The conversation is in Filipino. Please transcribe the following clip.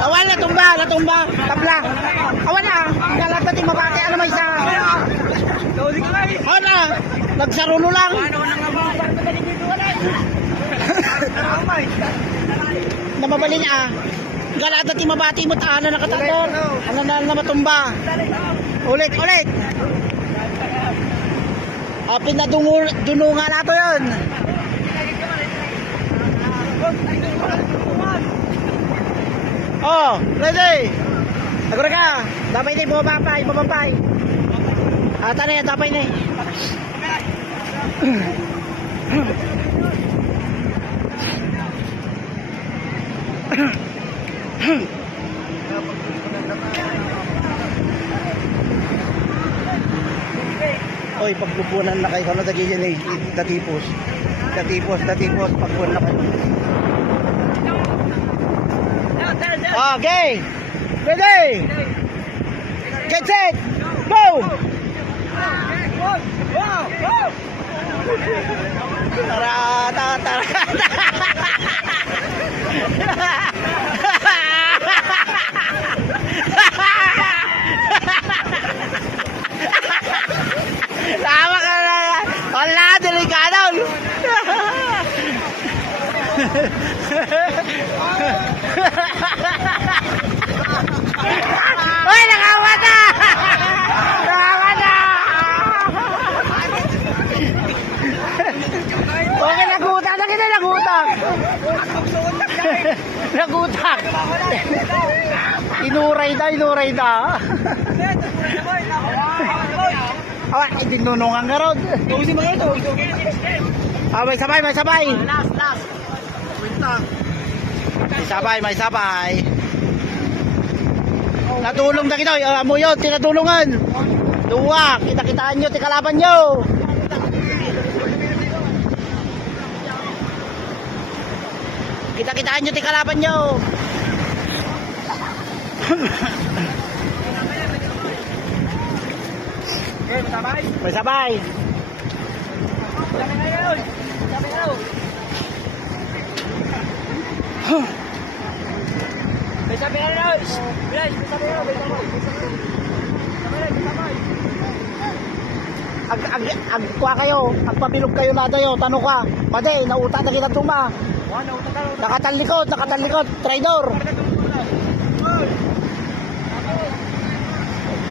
Awan na tumba. Tabla. Awan na. Galat natin mabati. Ano may isa? Awan na. Nagsaruno lang. Namabalin galat natin mabati mo. Ano nakatator? Ano na matumba? Ulit. Pinadunungan nato yun. Oh, ready. Agora ka. Dapat ini bumabapay. Ata na yan, dapat ini. Oy, pagpupunan na kayo na dagiyan eh. Datipos, pagpupunan na kayo. Okay. Ready. Get set. Go. Tara. Tama ka na. Wala, delikado. Uy, nakawa na! Okay, nagutak. Inuray da. Awan, idinunungan ka ron. May sabay. May sabay. Natulong na kito. Amo yun, tinatulungan. Duwa, kita-kitaan nyo, tikalaban nyo. Kita-kitaan nyo, tikalaban nyo. May sabay. Agkuha kayo, agpabilog kayo na dayo, tanong ka. Made, nauta na kita tuma. Nakatalikot, traidor.